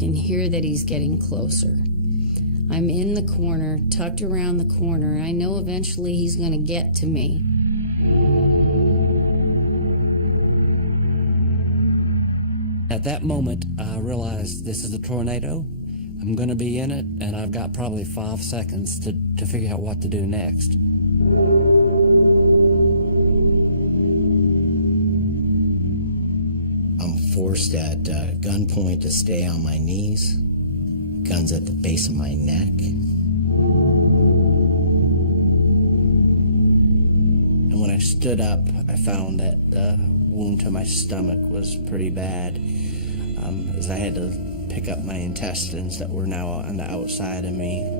can hear that he's getting closer. I'm in the corner, tucked around the corner. I know eventually he's going to get to me. At that moment, I realized this is a tornado. I'm going to be in it, and I've got probably 5 seconds to figure out what to do next. I'm forced at gunpoint to stay on my knees. Gun's at the base of my neck. And when I stood up, I found that the wound to my stomach was pretty bad, as I had to pick up my intestines that were now on the outside of me.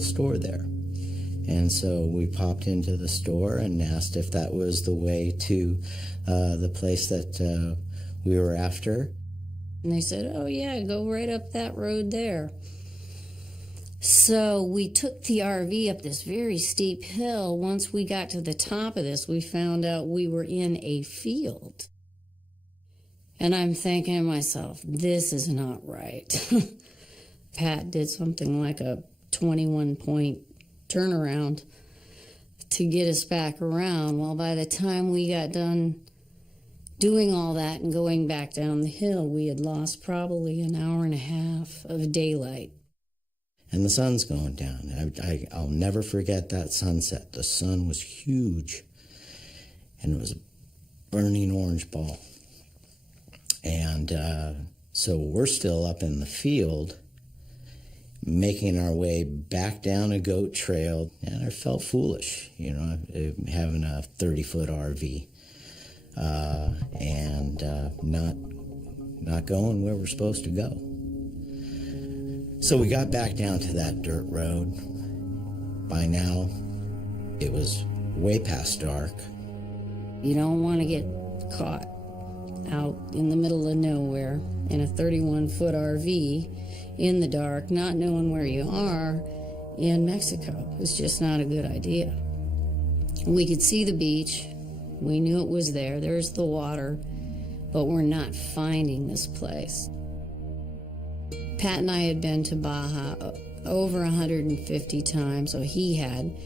Store there. And so we popped into the store and asked if that was the way to the place that we were after. And they said, oh yeah, go right up that road there. So we took the RV up this very steep hill. Once we got to the top of this, we found out we were in a field. And I'm thinking to myself, this is not right. Pat did something like a 21-point turnaround to get us back around. Well, by the time we got done doing all that and going back down the hill, we had lost probably an hour and a half of daylight. And the sun's going down. I'll never forget that sunset. The sun was huge, and it was a burning orange ball. And so we're still up in the field, making our way back down a goat trail, and I felt foolish, having a 30-foot RV and not going where we're supposed to go. So we got back down to that dirt road. By now, it was way past dark. You don't want to get caught out in the middle of nowhere in a 31-foot RV in the dark, not knowing where you are in Mexico. It's just not a good idea. We could see the beach. We knew it was there. There's the water, but we're not finding this place. Pat and I had been to Baja over 150 times, so he had.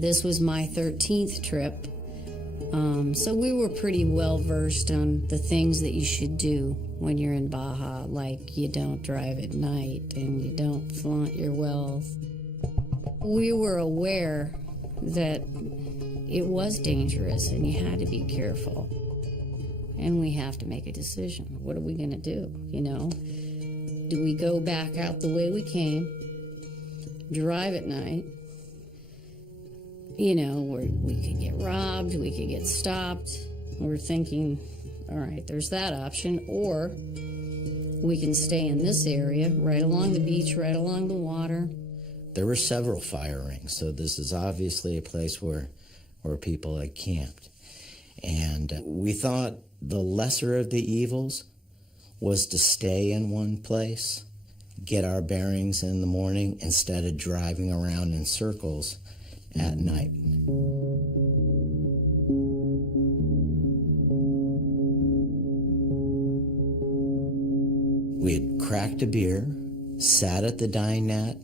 This was my 13th trip. So we were pretty well versed on the things that you should do when you're in Baja, like you don't drive at night and you don't flaunt your wealth. We were aware that it was dangerous and you had to be careful. And we have to make a decision. What are we going to do, Do we go back out the way we came, drive at night, where we could get robbed, we could get stopped. We're thinking, all right, there's that option. Or we can stay in this area, right along the beach, right along the water. There were several fire rings, so this is obviously a place where people had camped. And we thought the lesser of the evils was to stay in one place, get our bearings in the morning, instead of driving around in circles at night. We had cracked a beer, sat at the dinette,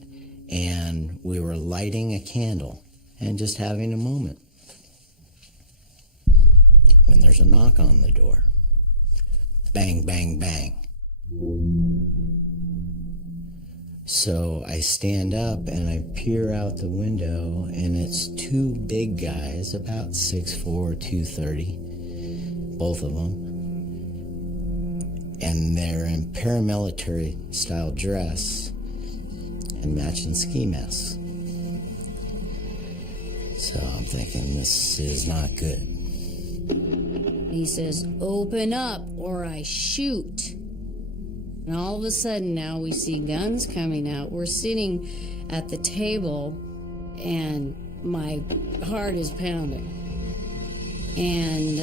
and we were lighting a candle and just having a moment when there's a knock on the door. Bang, bang, bang. So I stand up and I peer out the window, and it's two big guys, about 6'4", 230, both of them. And they're in paramilitary style dress and matching ski masks. So I'm thinking, this is not good. He says, "Open up or I shoot." And all of a sudden now we see guns coming out. We're sitting at the table and my heart is pounding. And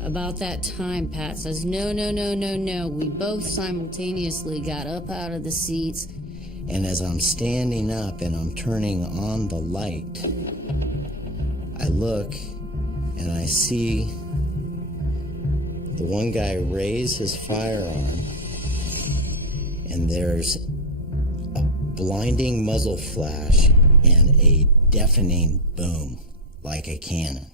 about that time, Pat says, "No, no, no, no, no." We both simultaneously got up out of the seats. And as I'm standing up and I'm turning on the light, I look and I see the one guy raise his firearm, and there's a blinding muzzle flash and a deafening boom like a cannon.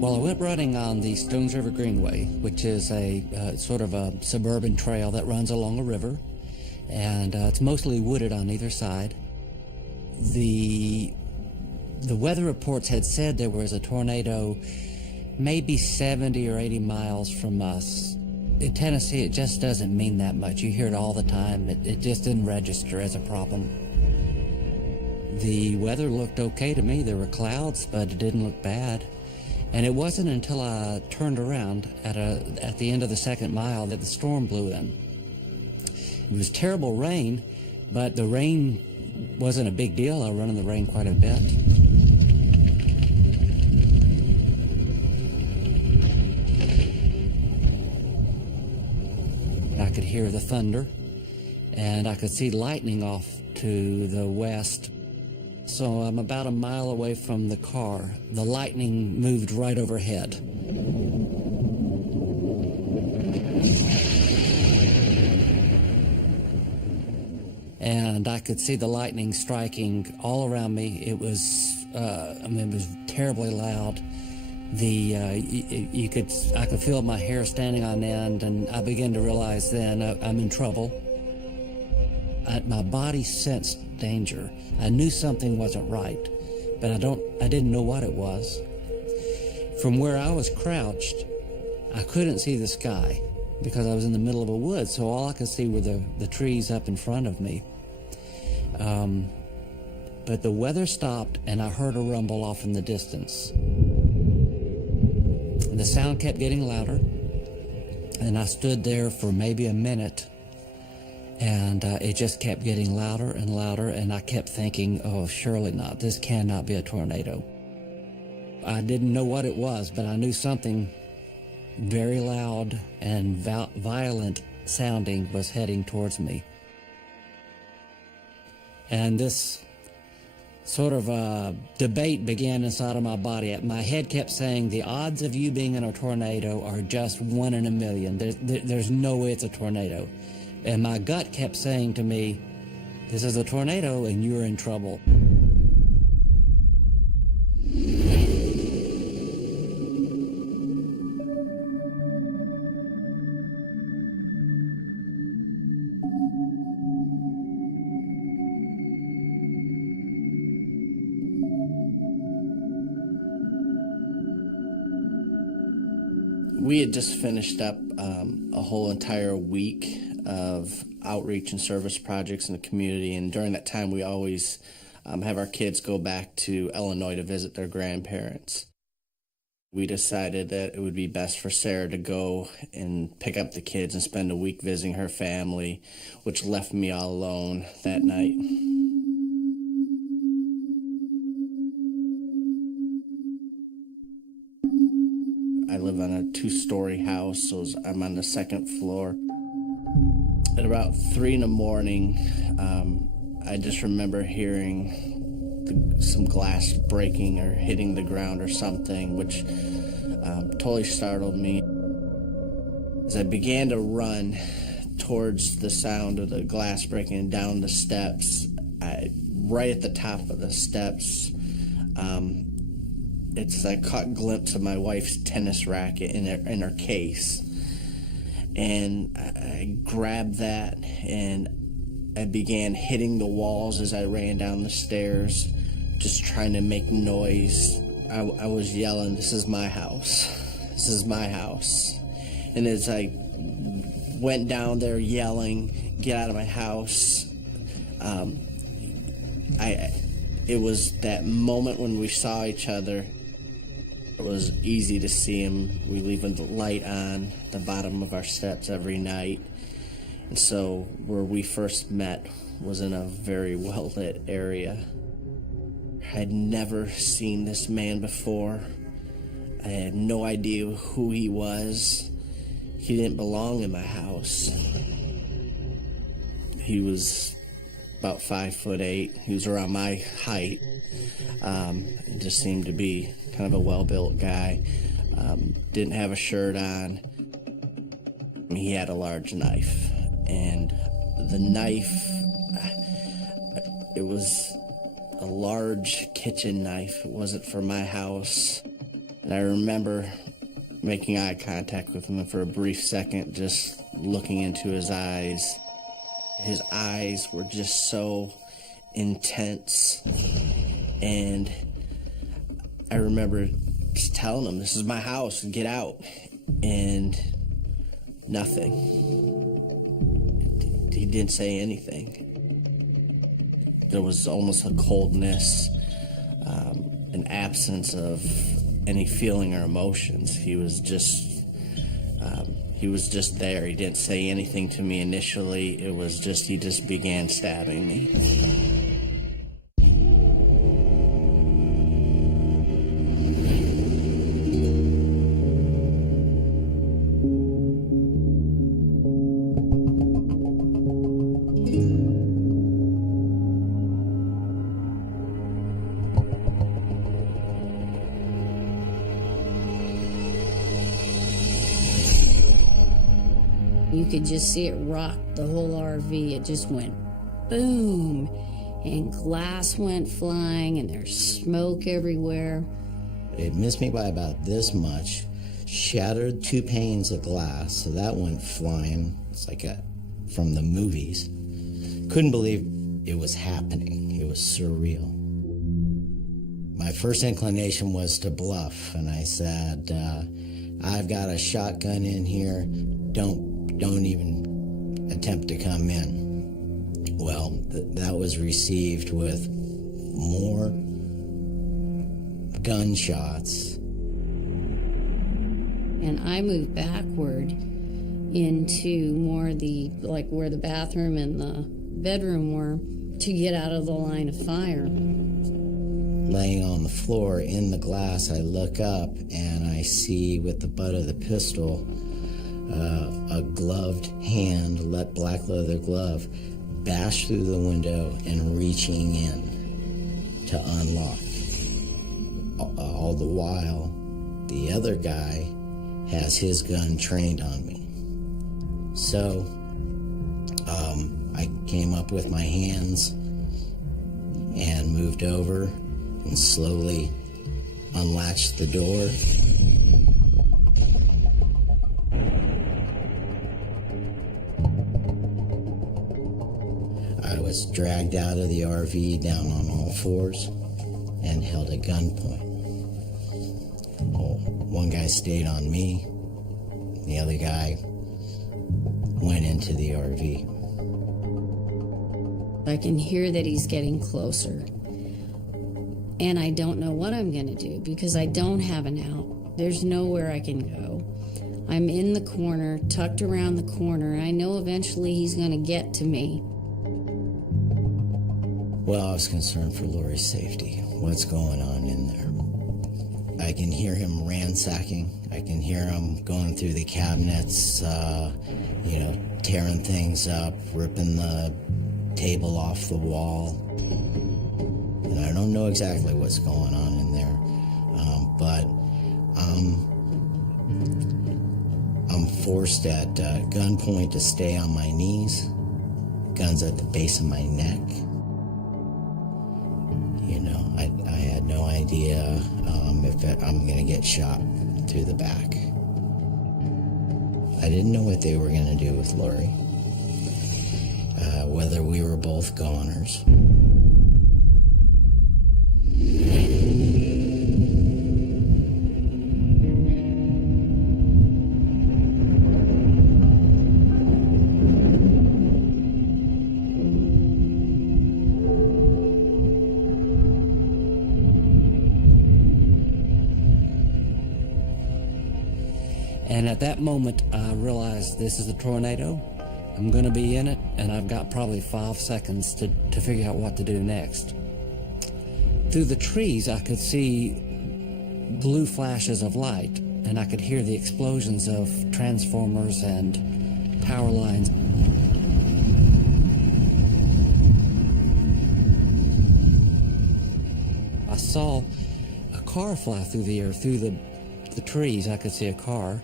Well, I went running on the Stones River Greenway, which is a sort of a suburban trail that runs along a river, and it's mostly wooded on either side. The weather reports had said there was a tornado maybe 70 or 80 miles from us. In Tennessee, it just doesn't mean that much. You hear it all the time. It just didn't register as a problem. The weather looked okay to me. There were clouds, but it didn't look bad. And it wasn't until I turned around at the end of the second mile that the storm blew in. It was terrible rain, but the rain wasn't a big deal. I run in the rain quite a bit. I could hear the thunder, and I could see lightning off to the west. So I'm about a mile away from the car. The lightning moved right overhead. And I could see the lightning striking all around me. It was, it was terribly loud. I could feel my hair standing on end, and I began to realize then I'm in trouble. My body sensed danger. I knew something wasn't right, but I didn't know what it was. From where I was crouched, I couldn't see the sky because I was in the middle of a wood, so all I could see were the trees up in front of me. But the weather stopped, and I heard a rumble off in the distance. The sound kept getting louder, and I stood there for maybe a minute, and it just kept getting louder and louder, and I kept thinking, oh, surely not. This cannot be a tornado. I didn't know what it was, but I knew something very loud and violent sounding was heading towards me. And this sort of debate began inside of my body. My head kept saying, the odds of you being in a tornado are just 1 in a million. There's no way it's a tornado. And my gut kept saying to me, this is a tornado and you're in trouble. We had just finished up a whole entire week of outreach and service projects in the community, and during that time we always have our kids go back to Illinois to visit their grandparents. We decided that it would be best for Sarah to go and pick up the kids and spend a week visiting her family, which left me all alone that night. I live on a 2-story house, so I'm on the second floor. At about 3 in the morning, I just remember hearing some glass breaking or hitting the ground or something, which totally startled me. As I began to run towards the sound of the glass breaking down the steps, right at the top of the steps, I caught a glimpse of my wife's tennis racket in her case. And I grabbed that and I began hitting the walls as I ran down the stairs, just trying to make noise I was yelling, "This is my house. This is my house." And as I went down there yelling, "Get out of my house," it was that moment when we saw each other. It was easy to see him. We leave the light on the bottom of our steps every night. And so where we first met was in a very well-lit area. I had never seen this man before. I had no idea who he was. He didn't belong in my house. He was about 5'8". He was around my height. He just seemed to be kind of a well-built guy. Didn't have a shirt on. He had a large knife. And the knife, it was a large kitchen knife. It wasn't for my house. And I remember making eye contact with him, and for a brief second, just looking into his eyes. His eyes were just so intense. And I remember just telling him, "This is my house, get out." And nothing. He didn't say anything. There was almost a coldness, an absence of any feeling or emotions. He was just there. He didn't say anything to me initially. It was just, he just began stabbing me. You could just see it rock the whole RV. It just went boom, and glass went flying, and there's smoke everywhere. It missed me by about this much, shattered 2 panes of glass, so that went flying. It's like from the movies. Couldn't believe it was happening. It was surreal. My first inclination was to bluff, and I said, "I've got a shotgun in here. Don't even attempt to come in." Well, that was received with more gunshots. And I moved backward into more where the bathroom and the bedroom were, to get out of the line of fire. Laying on the floor in the glass, I look up and I see with the butt of the pistol a gloved hand, black leather glove, bash through the window and reaching in to unlock. All the while, the other guy has his gun trained on me. So I came up with my hands and moved over and slowly unlatched the door. I was dragged out of the RV down on all fours and held at gunpoint. One guy stayed on me. The other guy went into the RV. I can hear that he's getting closer. And I don't know what I'm going to do because I don't have an out. There's nowhere I can go. I'm in the corner, tucked around the corner. I know eventually he's going to get to me. Well, I was concerned for Lori's safety. What's going on in there? I can hear him ransacking. I can hear him going through the cabinets, tearing things up, ripping the table off the wall. And I don't know exactly what's going on in there, but I'm forced at gunpoint to stay on my knees. Guns at the base of my neck. I had no idea if I'm going to get shot through the back. I didn't know what they were going to do with Lori, whether we were both goners. And at that moment, I realized this is a tornado. I'm going to be in it, and I've got probably 5 seconds to figure out what to do next. Through the trees, I could see blue flashes of light, and I could hear the explosions of transformers and power lines. I saw a car fly through the air, through the trees. I could see a car,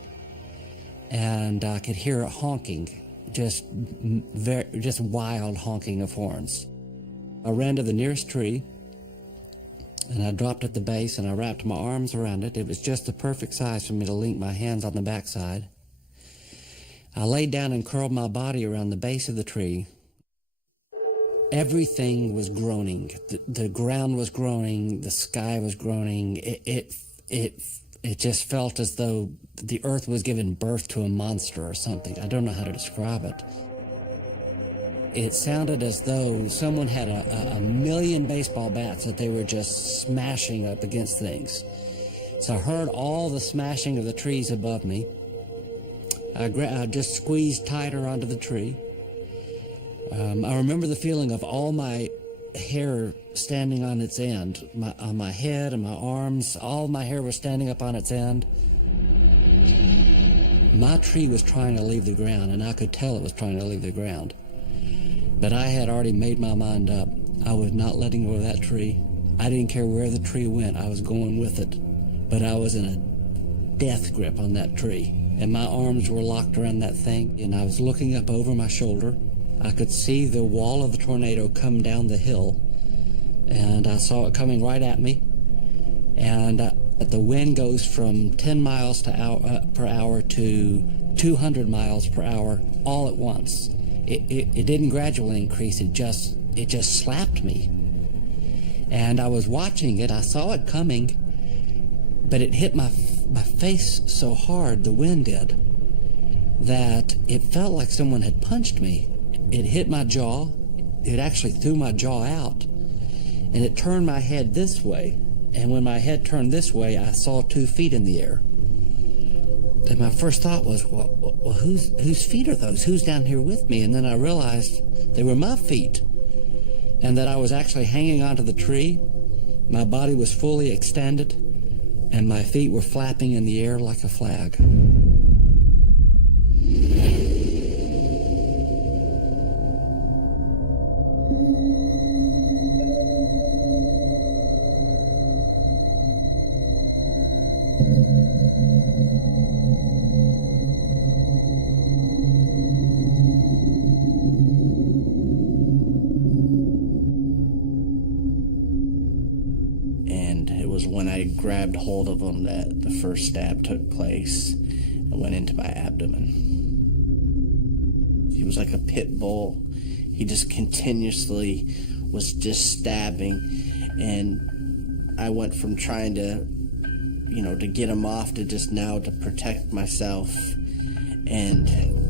and I could hear it honking, just wild honking of horns. I ran to the nearest tree, and I dropped at the base, and I wrapped my arms around it. It was just the perfect size for me to link my hands on the backside. I laid down and curled my body around the base of the tree. Everything was groaning. The ground was groaning. The sky was groaning. It just felt as though the earth was giving birth to a monster or something. I don't know how to describe it. It sounded as though someone had a million baseball bats that they were just smashing up against things. So I heard all the smashing of the trees above me. I just squeezed tighter onto the tree. I remember the feeling of all my hair standing on its end, on my head and my arms. All my hair was standing up on its end. My tree was trying to leave the ground, and I could tell it was trying to leave the ground. But I had already made my mind up. I was not letting go of that tree. I didn't care where the tree went. I was going with it. But I was in a death grip on that tree, and my arms were locked around that thing, and I was looking up over my shoulder. I could see the wall of the tornado come down the hill, and I saw it coming right at me. And the wind goes from 10 miles per hour to 200 miles per hour all at once. It didn't gradually increase. It just slapped me. And I was watching it. I saw it coming, but it hit my face so hard, the wind did, that it felt like someone had punched me. It hit my jaw. It actually threw my jaw out, and it turned my head this way. And when my head turned this way, I saw 2 feet in the air. And my first thought was, well, whose feet are those? Who's down here with me? And then I realized they were my feet, and that I was actually hanging onto the tree. My body was fully extended, and my feet were flapping in the air like a flag. When I grabbed hold of him that the first stab took place and went into my abdomen. He was like a pit bull. He just continuously was just stabbing, and I went from trying to get him off to just now to protect myself, and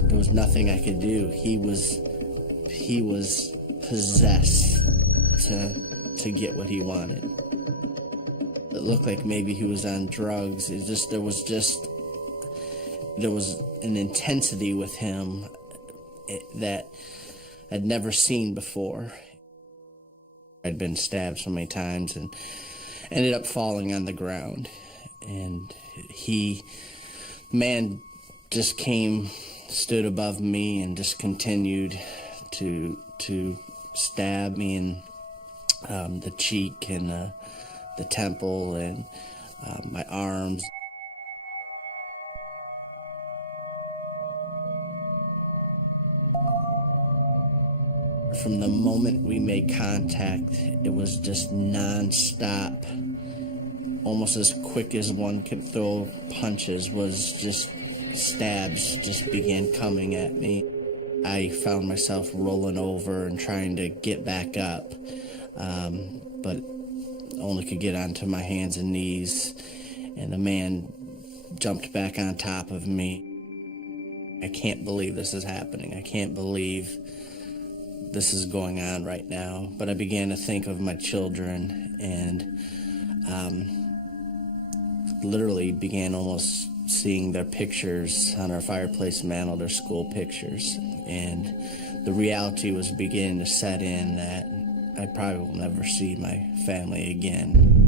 there was nothing I could do. He was possessed to get what he wanted. It looked like maybe he was on drugs. There was an intensity with him that I'd never seen before. I'd been stabbed so many times and ended up falling on the ground. And man just came, stood above me, and just continued to stab me in the cheek and the temple and my arms. From the moment we made contact, it was just non-stop. Almost as quick as one could throw punches, was just stabs just began coming at me. I found myself rolling over and trying to get back up, but only could get onto my hands and knees, and the man jumped back on top of me. I can't believe this is happening. I can't believe this is going on right now. But I began to think of my children, and literally began almost seeing their pictures on our fireplace mantle, their school pictures, and the reality was beginning to set in that I probably will never see my family again.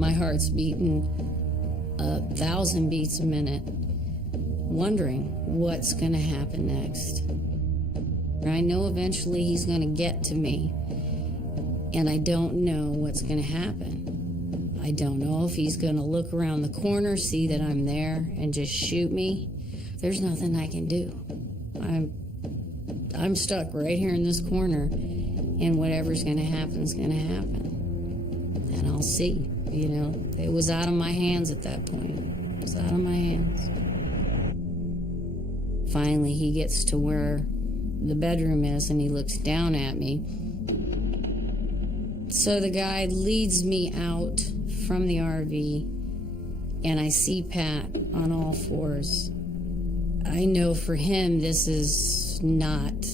My heart's beating 1,000 beats a minute, wondering what's going to happen next. I know eventually he's going to get to me, and I don't know what's going to happen. I don't know if he's going to look around the corner, see that I'm there, and just shoot me. There's nothing I can do. I'm stuck right here in this corner, and whatever's going to happen is going to happen. And I'll see. You know, it was out of my hands at that point. It was out of my hands. Finally, he gets to where the bedroom is, and he looks down at me. So the guy leads me out from the RV, and I see Pat on all fours. I know for him this is not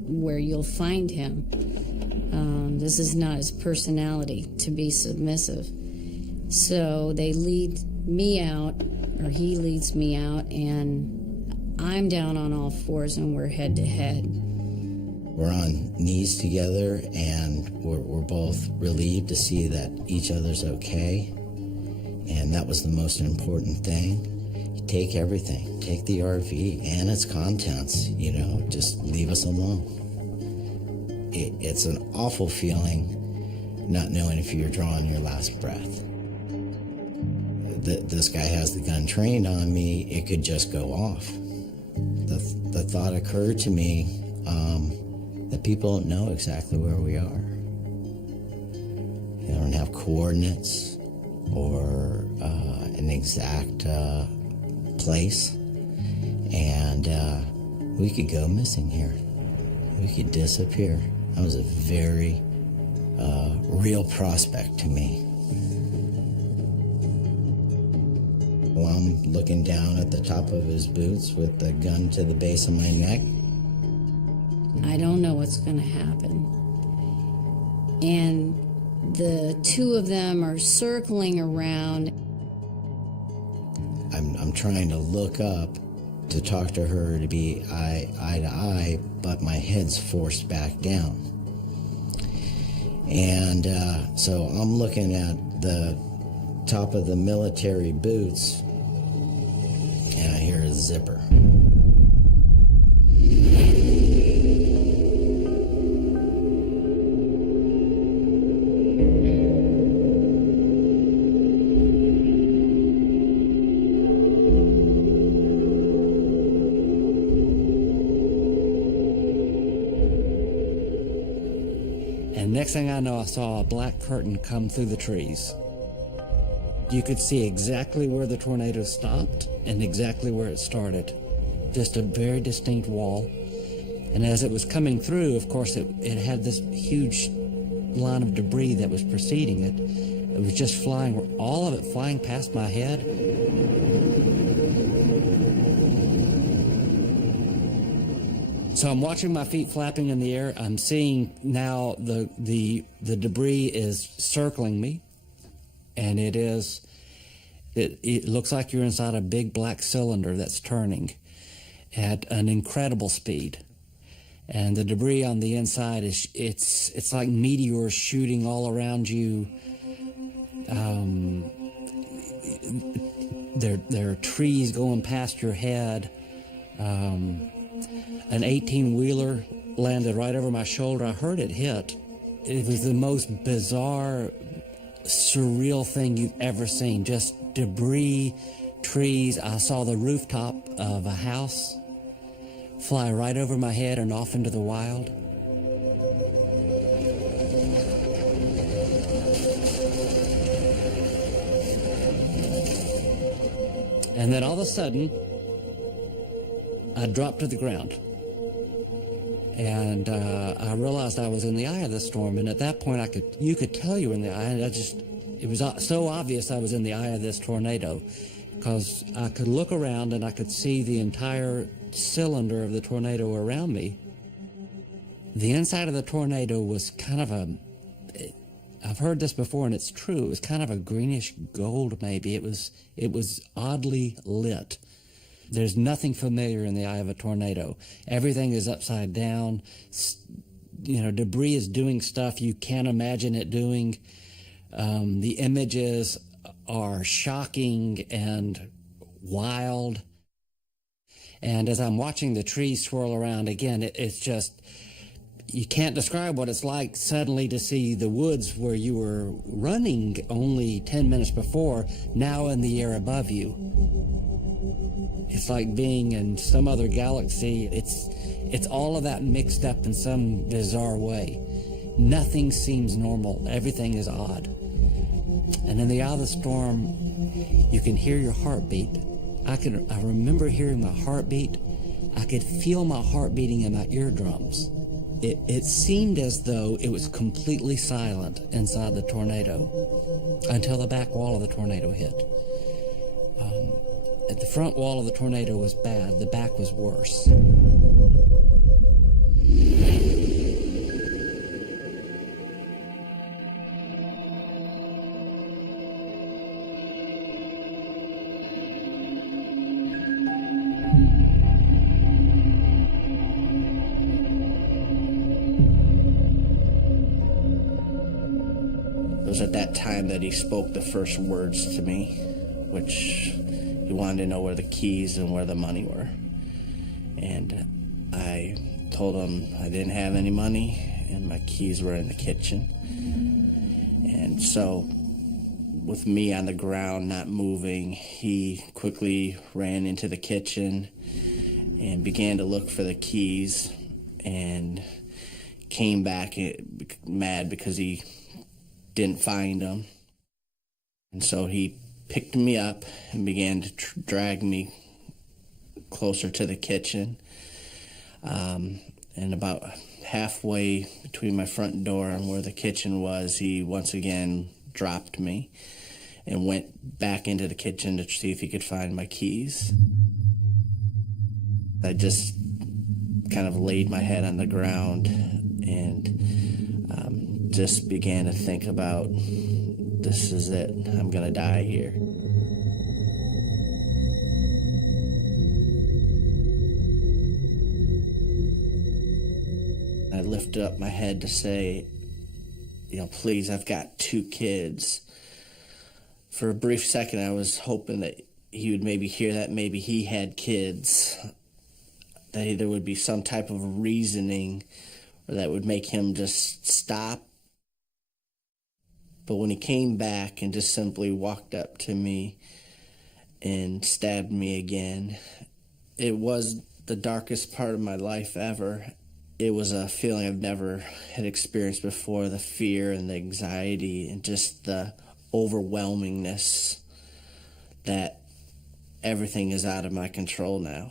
where you'll find him. This is not his personality to be submissive. So they lead me out, or he leads me out, and I'm down on all fours, and we're head to head. We're on knees together, and we're both relieved to see that each other's okay. And that was the most important thing. You take everything. Take the RV and its contents, you know, just leave us alone. It's an awful feeling not knowing if you're drawing your last breath. This guy has the gun trained on me, it could just go off. The thought occurred to me that people don't know exactly where we are. They don't have coordinates or an exact place. And we could go missing here. We could disappear. That was a very real prospect to me. While I'm looking down at the top of his boots with the gun to the base of my neck. I don't know what's going to happen. And the two of them are circling around. I'm trying to look up to talk to her, to be eye to eye, but my head's forced back down. And so I'm looking at the top of the military boots, and I hear a zipper. And next thing I know, I saw a black curtain come through the trees. You could see exactly where the tornado stopped and exactly where it started. Just a very distinct wall. And as it was coming through, of course, it had this huge line of debris that was preceding it. It was just flying, all of it flying past my head. So I'm watching my feet flapping in the air. I'm seeing now the debris is circling me. And it looks like you're inside a big black cylinder that's turning at an incredible speed. And the debris on the inside it's like meteors shooting all around you. There are trees going past your head. An 18-wheeler landed right over my shoulder. I heard it hit. It was the most bizarre, surreal thing you've ever seen. Just debris, trees. I saw the rooftop of a house fly right over my head and off into the wild. And then all of a sudden, I dropped to the ground. And I realized I was in the eye of the storm. And at that point, you could tell you were in the eye. It was so obvious I was in the eye of this tornado, because I could look around and I could see the entire cylinder of the tornado around me. The inside of the tornado was kind of I've heard this before and it's true, it was kind of a greenish gold maybe. It was oddly lit. There's nothing familiar in the eye of a tornado. Everything is upside down. Debris is doing stuff you can't imagine it doing. The images are shocking and wild. And as I'm watching the trees swirl around again, it's just, you can't describe what it's like suddenly to see the woods where you were running only 10 minutes before, now in the air above you. It's like being in some other galaxy. It's all of that mixed up in some bizarre way. Nothing seems normal. Everything is odd. And in the eye of the storm, you can hear your heartbeat. I remember hearing my heartbeat. I could feel my heart beating in my eardrums. It seemed as though it was completely silent inside the tornado until the back wall of the tornado hit. The front wall of the tornado was bad. The back was worse. It was at that time that he spoke the first words to me, which he wanted to know where the keys and where the money were. And I told him I didn't have any money and my keys were in the kitchen. And so, with me on the ground not moving, he quickly ran into the kitchen and began to look for the keys, and came back mad because he didn't find them. And so he picked me up and began to drag me closer to the kitchen. And about halfway between my front door and where the kitchen was, he once again dropped me and went back into the kitchen to see if he could find my keys. I just kind of laid my head on the ground and just began to think about, this is it, I'm gonna die here. I lifted up my head to say, please, I've got 2 kids. For a brief second, I was hoping that he would maybe hear that maybe he had kids, that there would be some type of reasoning or that would make him just stop. But when he came back and just simply walked up to me and stabbed me again, it was the darkest part of my life ever. It was a feeling I've never had experienced before, the fear and the anxiety and just the overwhelmingness that everything is out of my control now.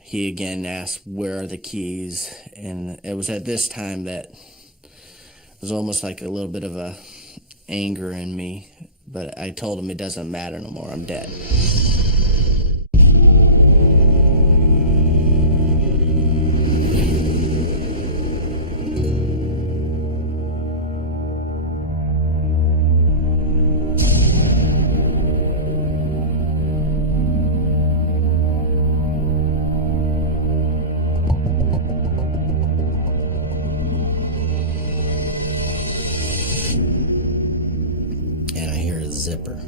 He again asked, where are the keys? And it was at this time that it was almost like a little bit of a anger in me, but I told him it doesn't matter no more, I'm dead. Zipper.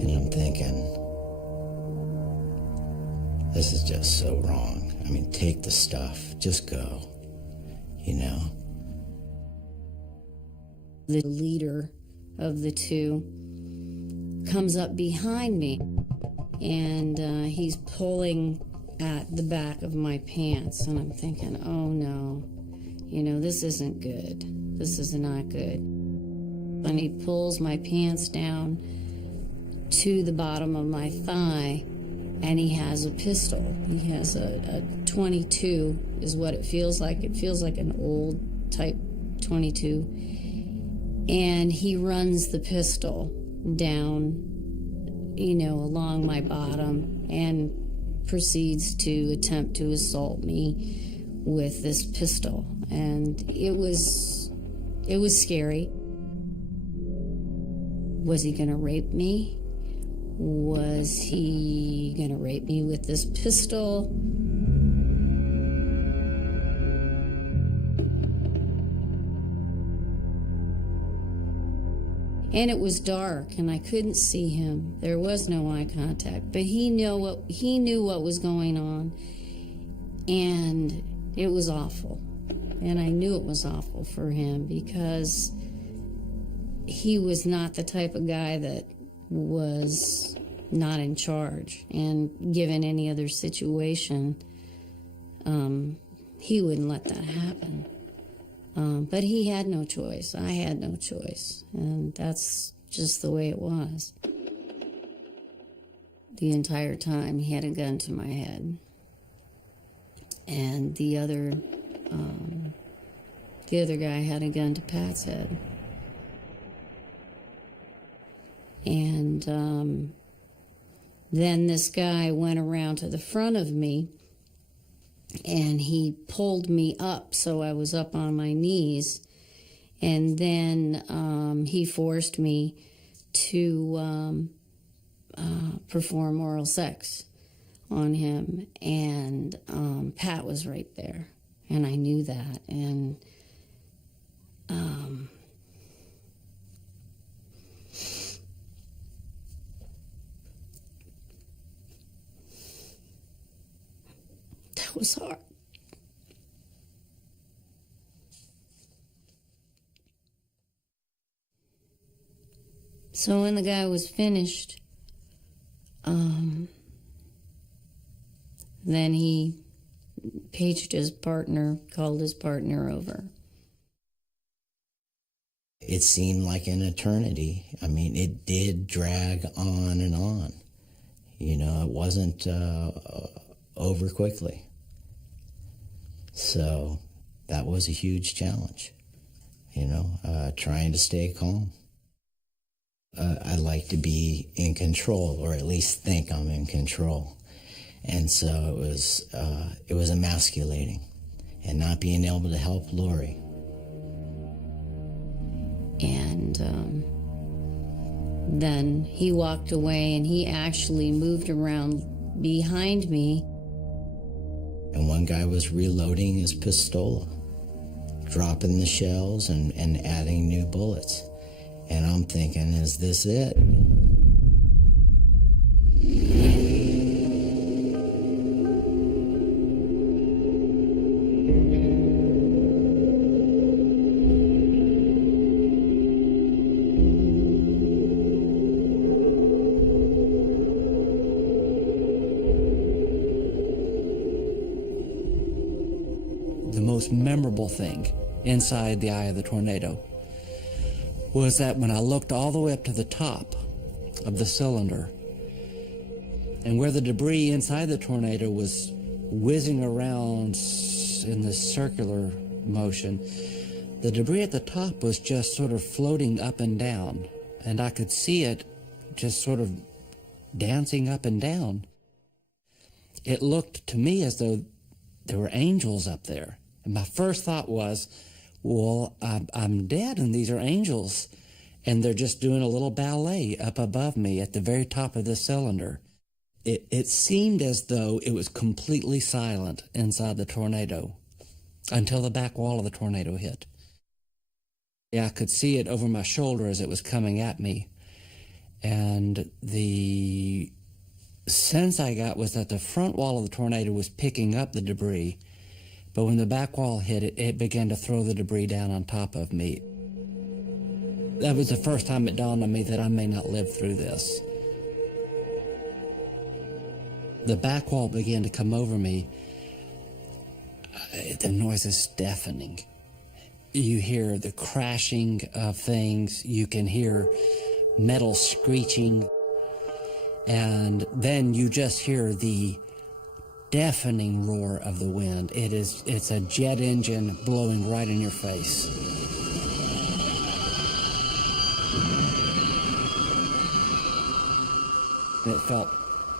And I'm thinking, this is just so wrong. I mean, take the stuff, just go, The leader of the 2 comes up behind me, and he's pulling at the back of my pants, and I'm thinking, oh no, this isn't good. This is not good. And he pulls my pants down to the bottom of my thigh, and he has a pistol. He has a 22 is what it feels like. It feels like an old type 22. And he runs the pistol down, along my bottom and proceeds to attempt to assault me with this pistol. And it was scary. Was he gonna rape me? Was he gonna rape me with this pistol? And it was dark, and I couldn't see him. There was no eye contact, but he knew what was going on, and it was awful. And I knew it was awful for him because he was not the type of guy that was not in charge. And given any other situation, he wouldn't let that happen. But he had no choice. I had no choice. And that's just the way it was. The entire time, he had a gun to my head. And the other guy had a gun to Pat's head. And then this guy went around to the front of me, and he pulled me up, so I was up on my knees. And then he forced me to perform oral sex on him. And Pat was right there, and I knew that. And that was hard. So when the guy was finished, then he paged his partner, called his partner over. It seemed like an eternity. I mean, it did drag on and on. It wasn't over quickly. So that was a huge challenge, trying to stay calm. I like to be in control, or at least think I'm in control. And so it was emasculating, and not being able to help Lori. And then he walked away, and he actually moved around behind me. And one guy was reloading his pistola, dropping the shells and adding new bullets. And I'm thinking, is this it? The most memorable thing inside the eye of the tornado was that when I looked all the way up to the top of the cylinder, and where the debris inside the tornado was whizzing around in this circular motion, the debris at the top was just sort of floating up and down, and I could see it just sort of dancing up and down. It looked to me as though there were angels up there. And my first thought was, well, I'm dead, and these are angels, and they're just doing a little ballet up above me at the very top of the cylinder. It seemed as though it was completely silent inside the tornado until the back wall of the tornado hit. Yeah, I could see it over my shoulder as it was coming at me, and the sense I got was that the front wall of the tornado was picking up the debris, but when the back wall hit it, it began to throw the debris down on top of me. That was the first time it dawned on me that I may not live through this. The back wall began to come over me. The noise is deafening. You hear the crashing of things. You can hear metal screeching. And then you just hear the deafening roar of the wind. It's a jet engine blowing right in your face. It felt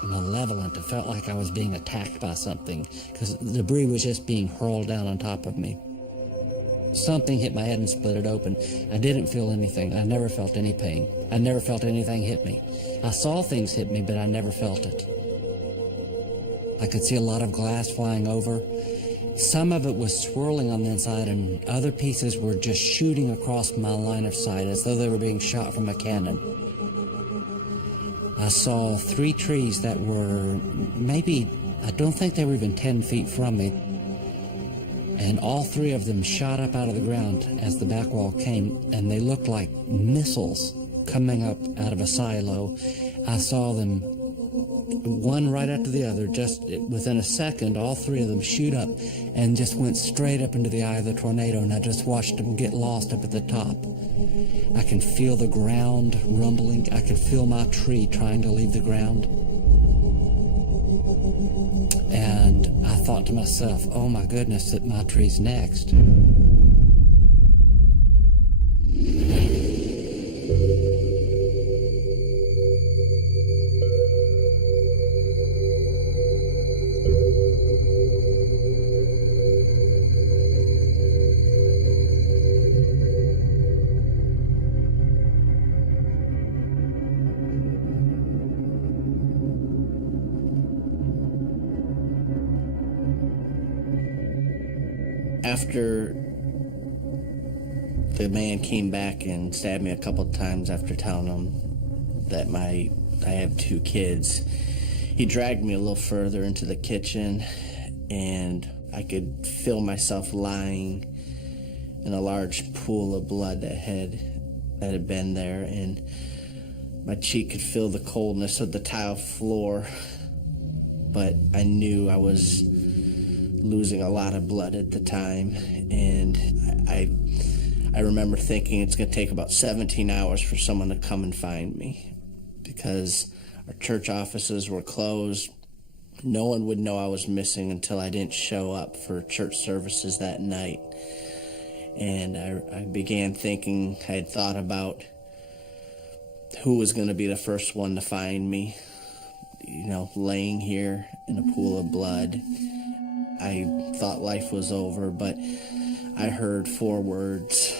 malevolent. It felt like I was being attacked by something because the debris was just being hurled down on top of me. Something hit my head and split it open. I didn't feel anything. I never felt any pain. I never felt anything hit me. I saw things hit me, but I never felt it. I could see a lot of glass flying over. Some of it was swirling on the inside, and other pieces were just shooting across my line of sight as though they were being shot from a cannon. I saw 3 trees that were maybe, I don't think they were even 10 feet from me. And all 3 of them shot up out of the ground as the back wall came, and they looked like missiles coming up out of a silo. I saw them, one right after the other, just within a second, all 3 of them shoot up and just went straight up into the eye of the tornado, and I just watched them get lost up at the top. I can feel the ground rumbling. I can feel my tree trying to leave the ground. And I thought to myself, oh my goodness, that my tree's next. After the man came back and stabbed me a couple times after telling him that I have 2 kids, he dragged me a little further into the kitchen, and I could feel myself lying in a large pool of blood that had been there, and my cheek could feel the coldness of the tile floor, but I knew I was losing a lot of blood at the time, and I remember thinking it's going to take about 17 hours for someone to come and find me, because our church offices were closed. No one would know I was missing until I didn't show up for church services that night. And I began thinking, I had thought about who was going to be the first one to find me, laying here in a pool of blood. I thought life was over, but I heard 4 words.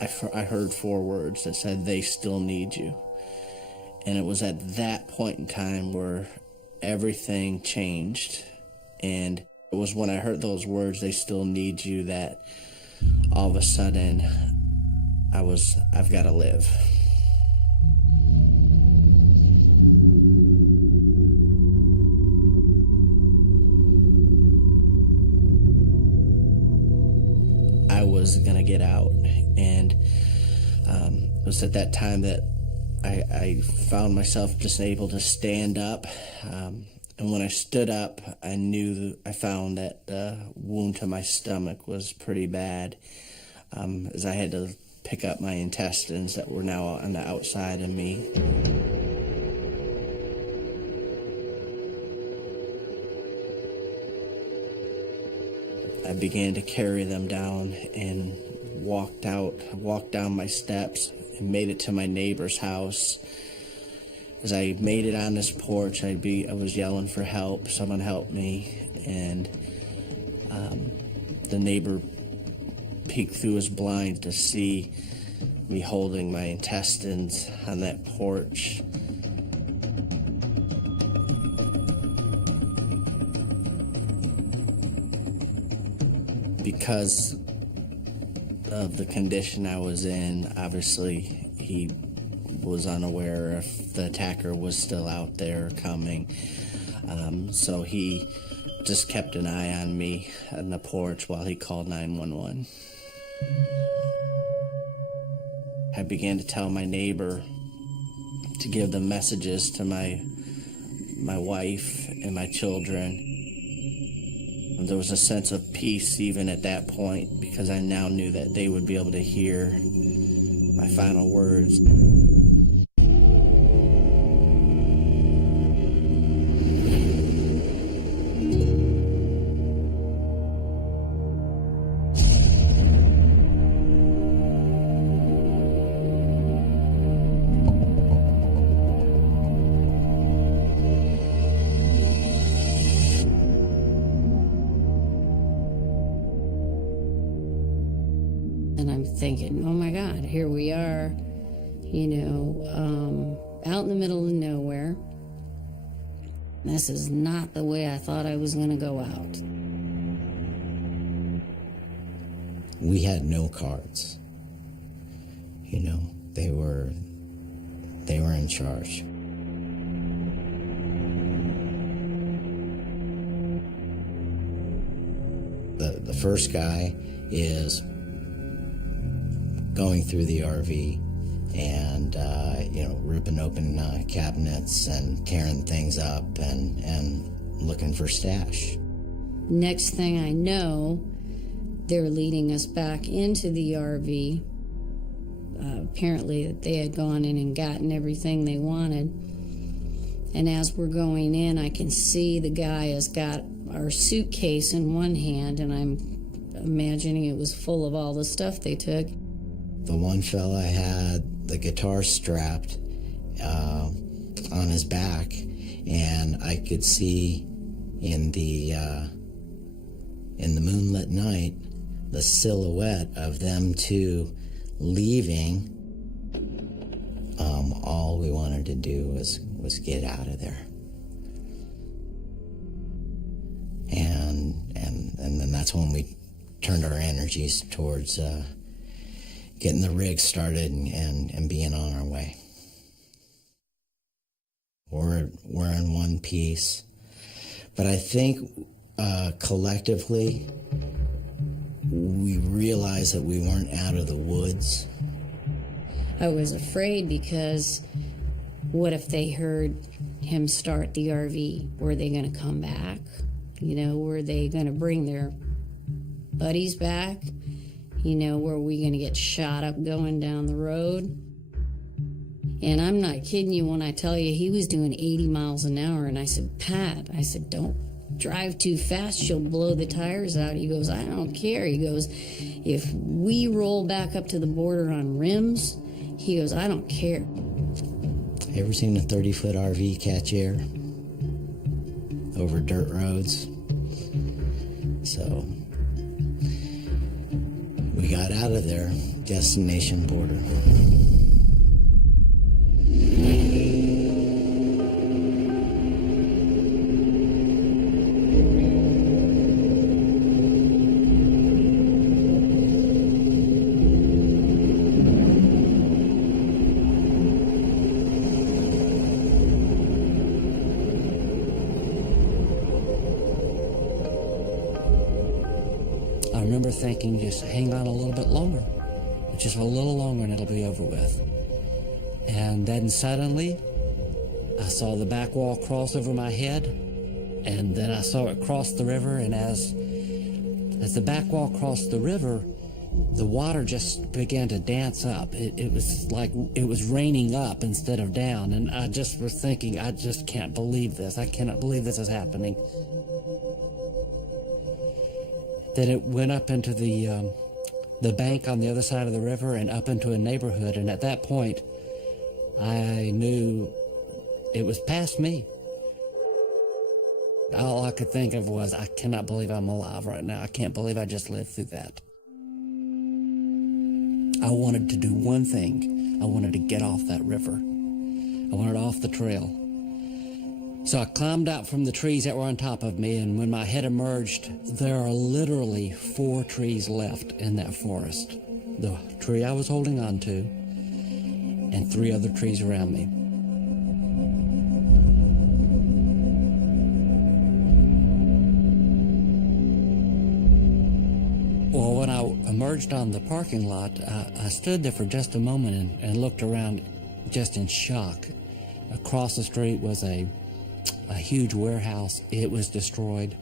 I heard 4 words that said, "They still need you." And it was at that point in time where everything changed. And it was when I heard those words, "They still need you," that all of a sudden I've got to live. I was gonna get out, and it was at that time that I found myself just able to stand up, and when I stood up, I found that the wound to my stomach was pretty bad, as I had to pick up my intestines that were now on the outside of me. I began to carry them down and walked down my steps and made it to my neighbor's house. As I made it on this porch, I was yelling for help. Someone help me. And the neighbor peeked through his blind to see me holding my intestines on that porch. Because of the condition I was in, obviously he was unaware if the attacker was still out there coming. So he just kept an eye on me on the porch while he called 911. I began to tell my neighbor to give the messages to my wife and my children. There was a sense of peace even at that point, because I now knew that they would be able to hear my final words. thinking, oh my God, here we are, out in the middle of nowhere. This is not the way I thought I was going to go out. We had no cards. They were in charge. The first guy is going through the RV and ripping open cabinets and tearing things up and looking for stash. Next thing I know, they're leading us back into the RV. Apparently they had gone in and gotten everything they wanted. And as we're going in, I can see the guy has got our suitcase in one hand, and I'm imagining it was full of all the stuff they took. The one fella had the guitar strapped on his back, and I could see in the moonlit night the silhouette of them two leaving. All we wanted to do was get out of there, and then that's when we turned our energies towards getting the rig started and being on our way. We're in one piece, but I think collectively we realized that we weren't out of the woods. I was afraid because what if they heard him start the RV? Were they going to come back? Were they going to bring their buddies back? Were we going to get shot up going down the road? And I'm not kidding you when I tell you he was doing 80 miles an hour. And I said, Pat, don't drive too fast. You'll blow the tires out. He goes, I don't care. He goes, if we roll back up to the border on rims, he goes, I don't care. Ever seen a 30-foot RV catch air over dirt roads? So we got out of there, destination border. I remember thinking, just hang on a little bit longer. Just a little longer and it'll be over with. And then suddenly, I saw the back wall cross over my head, and then I saw it cross the river, and as the back wall crossed the river, the water just began to dance up. It was like it was raining up instead of down, and I just was thinking, I just can't believe this. I cannot believe this is happening. Then it went up into the bank on the other side of the river and up into a neighborhood, and at that point, I knew it was past me. All I could think of was, I cannot believe I'm alive right now. I can't believe I just lived through that. I wanted to do one thing. I wanted to get off that river. I wanted off the trail. So I climbed out from the trees that were on top of me, and when my head emerged, there are literally 4 trees left in that forest. The tree I was holding on to, and 3 other trees around me. Well, when I emerged on the parking lot, I stood there for just a moment and looked around just in shock. Across the street was a huge warehouse. It was destroyed.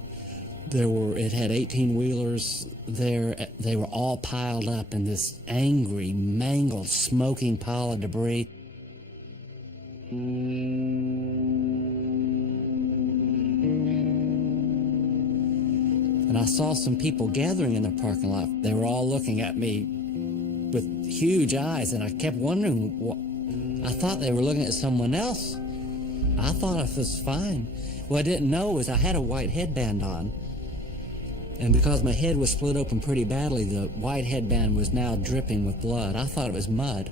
It had 18-wheelers there. They were all piled up in this angry, mangled, smoking pile of debris. And I saw some people gathering in the parking lot. They were all looking at me with huge eyes, and I kept wondering, I thought they were looking at someone else. I thought I was fine. What I didn't know was I had a white headband on. And because my head was split open pretty badly, the white headband was now dripping with blood. I thought it was mud,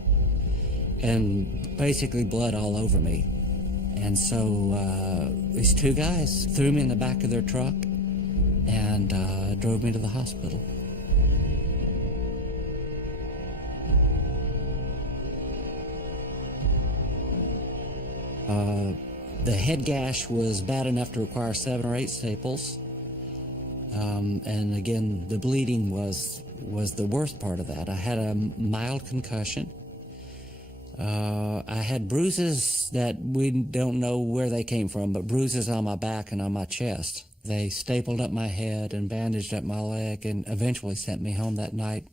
and basically blood all over me. And so these two guys threw me in the back of their truck and drove me to the hospital. The head gash was bad enough to require 7 or 8 staples. And again, the bleeding was the worst part of that. I had a mild concussion. I had bruises that we don't know where they came from, but bruises on my back and on my chest. They stapled up my head and bandaged up my leg and eventually sent me home that night.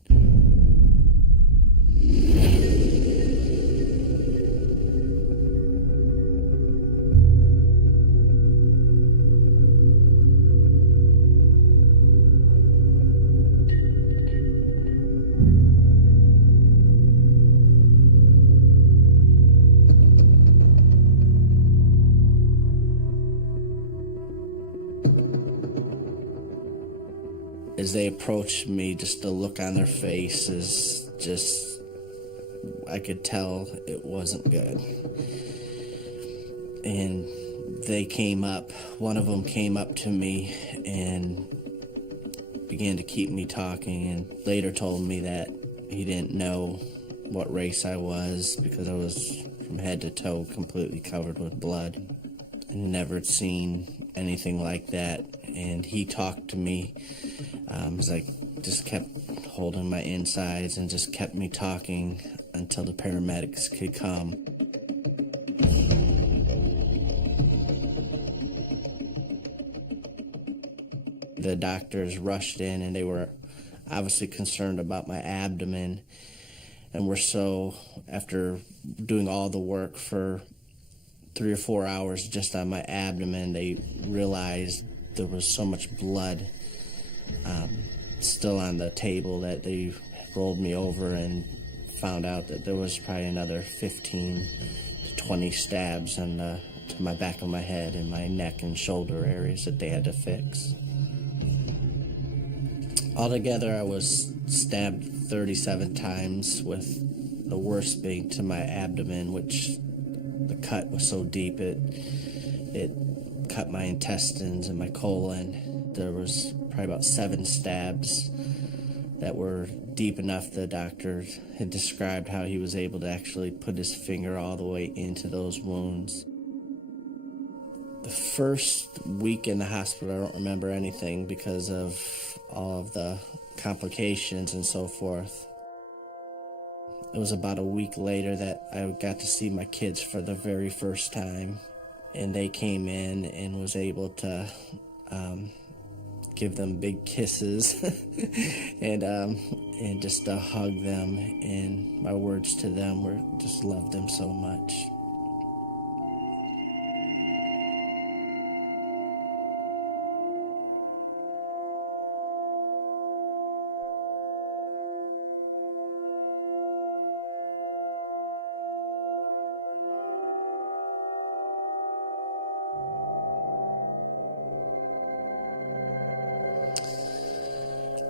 As they approached me, just the look on their faces, just, I could tell it wasn't good. And they came up, one of them came up to me and began to keep me talking, and later told me that he didn't know what race I was because I was from head to toe completely covered with blood. And never had seen anything like that. And he talked to me, just kept holding my insides and just kept me talking until the paramedics could come. The doctors rushed in and they were obviously concerned about my abdomen, and were so, after doing all the work for 3 or 4 hours just on my abdomen, they realized there was so much blood still on the table that they rolled me over and found out that there was probably another 15 to 20 stabs to my back of my head and my neck and shoulder areas that they had to fix. Altogether, I was stabbed 37 times, with the worst being to my abdomen, which the cut was so deep it cut my intestines and my colon. There was probably about 7 stabs that were deep enough the doctor had described how he was able to actually put his finger all the way into those wounds. The first week in the hospital, I don't remember anything because of all of the complications and so forth. It was about a week later that I got to see my kids for the very first time, and they came in and was able to give them big kisses and just to hug them, and my words to them were just love them so much.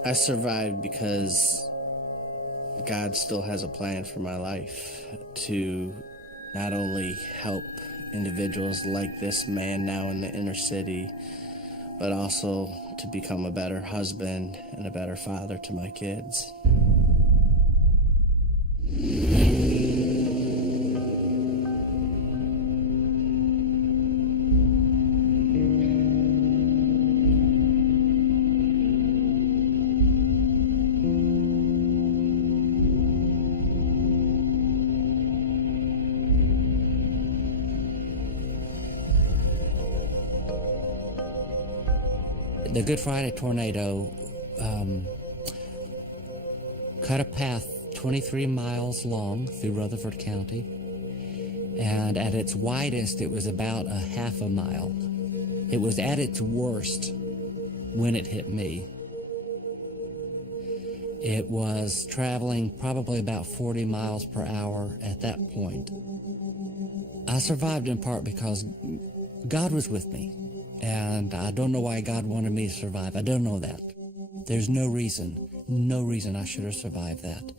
I survived because God still has a plan for my life, to not only help individuals like this man now in the inner city, but also to become a better husband and a better father to my kids. The Good Friday tornado cut a path 23 miles long through Rutherford County, and at its widest it was about a half a mile. It was at its worst when it hit me. It was traveling probably about 40 miles per hour at that point. I survived in part because God was with me. And I don't know why God wanted me to survive. I don't know that. There's no reason I should have survived that.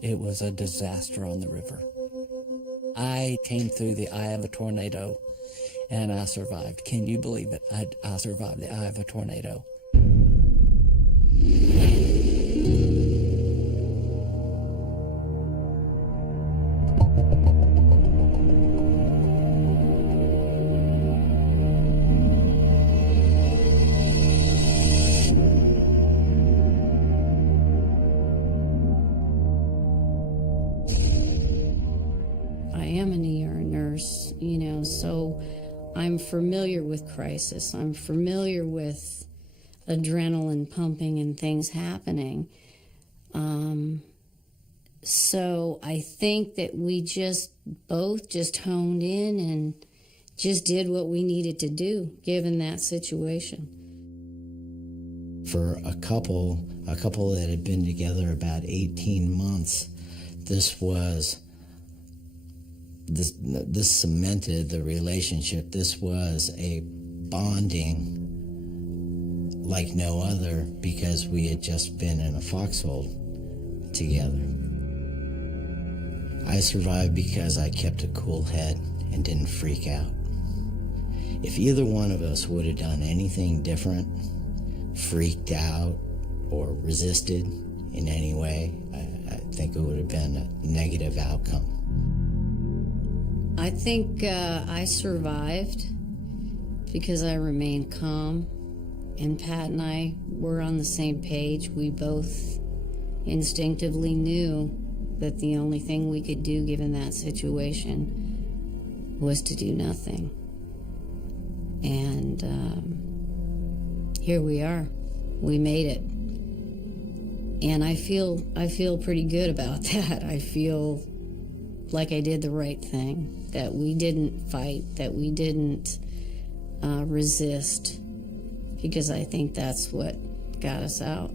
It was a disaster on the river. I came through the eye of a tornado, and I survived. Can you believe it? I survived the eye of a tornado. I am an ER nurse, so I'm familiar with crisis. I'm familiar with adrenaline pumping and things happening. So I think that we both honed in and just did what we needed to do, given that situation. For a couple that had been together about 18 months, this cemented the relationship. This was a bonding like no other, because we had just been in a foxhole together. I survived because I kept a cool head and didn't freak out. If either one of us would have done anything different, freaked out, or resisted in any way, I think it would have been a negative outcome. I think I survived because I remained calm, and Pat and I were on the same page. We both instinctively knew that the only thing we could do given that situation was to do nothing. And here we are. We made it. And I feel pretty good about that. I feel like I did the right thing, that we didn't fight, that we didn't resist, because I think that's what got us out.